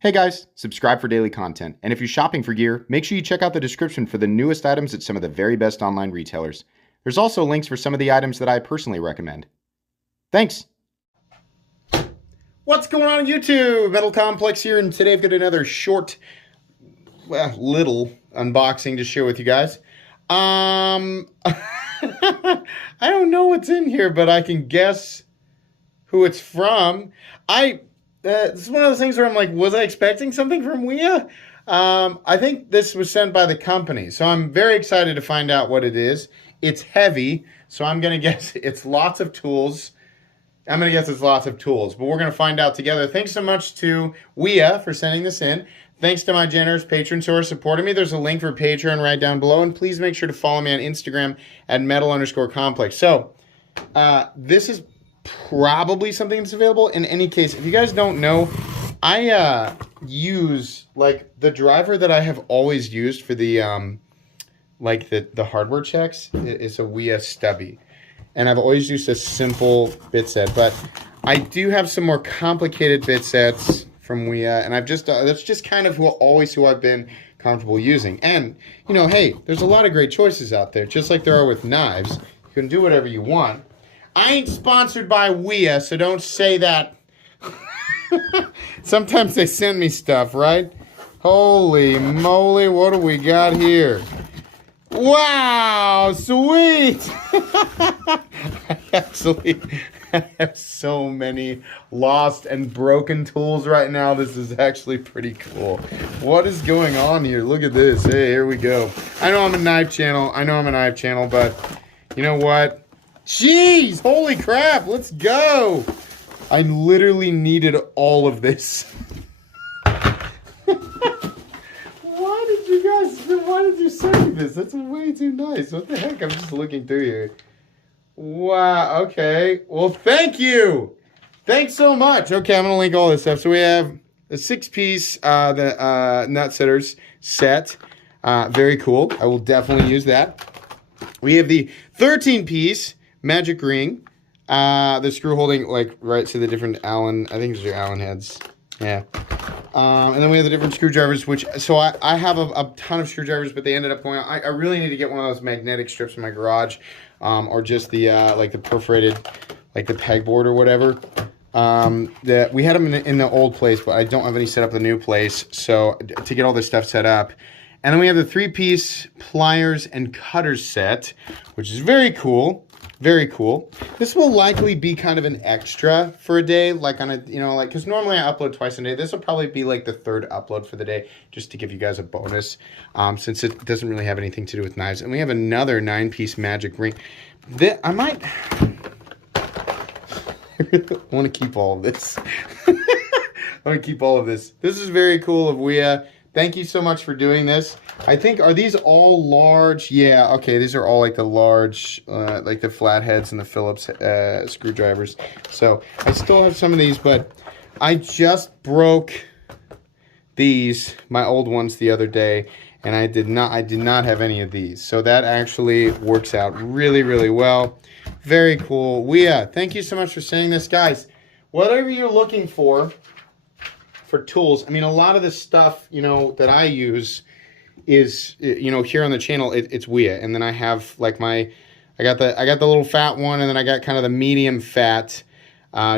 Hey guys, subscribe for daily content. And if you're shopping for gear, make sure you check out the description for the newest items at some of the very best online retailers. There's also links for some of the items that I personally recommend. Thanks! What's going on YouTube? Metal Complex here, and today I've got another short, little unboxing to share with you guys. I don't know what's in here, but I can guess who it's from. This is one of those things where I'm like, was I expecting something from Wiha? I think this was sent by the company, so I'm very excited to find out what it is. It's heavy, so I'm going to guess it's lots of tools. I'm going to guess it's lots of tools, but we're going to find out together. Thanks so much to Wiha for sending this in. Thanks to my generous patrons who are supporting me. There's a link for Patreon right down below, and please make sure to follow me on Instagram at metal_complex. So, this is probably something that's available. In any case, if you guys don't know, I use like the driver that I have always used for the the hardware checks is a Wiha stubby, and I've always used a simple bit set, but I do have some more complicated bit sets from Wiha, and I've just that's just kind of who I've been comfortable using. And you know, hey, there's a lot of great choices out there, just like there are with knives. You can do whatever you want. I ain't sponsored by Wiha, so don't say that. Sometimes they send me stuff, right? Holy moly, what do we got here? Wow, sweet! I have so many lost and broken tools right now. This is actually pretty cool. What is going on here? Look at this. Hey, here we go. I know I'm a knife channel, but you know what? Jeez, holy crap, let's go. I literally needed all of this. Why did you send me this? That's way too nice. What the heck? I'm just looking through here. Wow, okay. Well, thank you. Thanks so much. Okay, I'm going to link all this stuff. So we have a 6-piece nut setters set. Very cool. I will definitely use that. We have the 13-piece magic ring, the screw holding like right to the different Allen, I think these are Allen heads, yeah. And then we have the different screwdrivers, which, so I have a ton of screwdrivers, but they ended up going, I really need to get one of those magnetic strips in my garage, or just the, like the perforated, like the pegboard or whatever. That we had them in the old place, but I don't have any set up in the new place, so to get all this stuff set up. And then we have the 3-piece pliers and cutters set, which is very cool. Very cool. This will likely be kind of an extra for a day, like on a, you know, like, because normally I upload twice a day. This will probably be like the 3rd upload for the day, just to give you guys a bonus, since it doesn't really have anything to do with knives. And we have another 9-piece magic ring. I might, I want to keep all of this. I want to keep all of this. This is very cool of Wiha. Thank you so much for doing this. I think, are these all large? Yeah, okay, these are all like the large, like the flatheads and the Phillips screwdrivers. So I still have some of these, but I just broke these, my old ones, the other day, and I did not have any of these. So that actually works out really, really well. Very cool. Wiha, thank you so much for saying this. Guys, whatever you're looking for tools, I mean, a lot of the stuff, you know, that I use is, you know, here on the channel, it's Wiha. And then I have like I got the little fat one, and then I got kind of the medium fat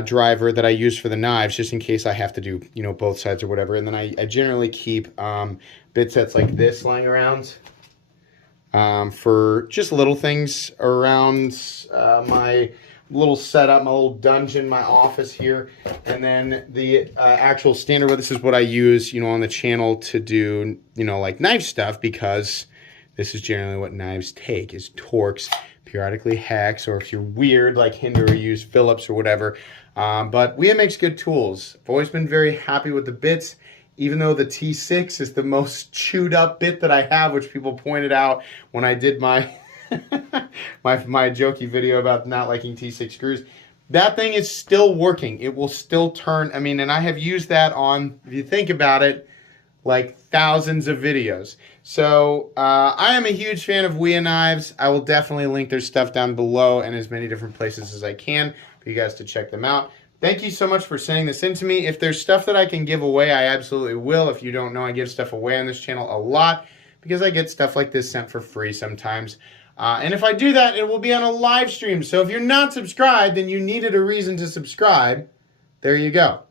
driver that I use for the knives, just in case I have to do, you know, both sides or whatever. And then I generally keep bit sets like this lying around for just little things around my little setup, my little dungeon, my office here. And then the actual standard, this is what I use, you know, on the channel to do, you know, like knife stuff, because this is generally what knives take, is Torx, periodically hex, or if you're weird like Hinder, or use Phillips or whatever. But Wiha makes good tools. I've always been very happy with the bits, even though the T6 is the most chewed up bit that I have, which people pointed out when I did my my jokey video about not liking T6 screws. That thing is still working. It will still turn. I mean, and I have used that on, if you think about it, like thousands of videos. So I am a huge fan of Wiha knives. I will definitely link their stuff down below and as many different places as I can for you guys to check them out. Thank you so much for sending this in to me. If there's stuff that I can give away, I absolutely will. If you don't know, I give stuff away on this channel a lot because I get stuff like this sent for free sometimes. And if I do that, it will be on a live stream. So if you're not subscribed and you needed a reason to subscribe, there you go.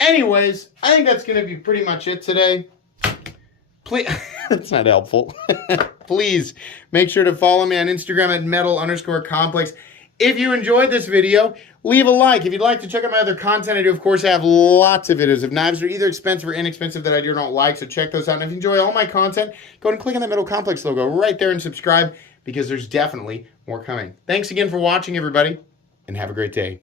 Anyways, I think that's going to be pretty much it today. Please, that's not helpful. Please make sure to follow me on Instagram at metal_complex. If you enjoyed this video, leave a like. If you'd like to check out my other content, I do, of course, have lots of videos of knives that are either expensive or inexpensive that I do or don't like, so check those out. And if you enjoy all my content, go ahead and click on that Metal Complex logo right there and subscribe because there's definitely more coming. Thanks again for watching, everybody, and have a great day.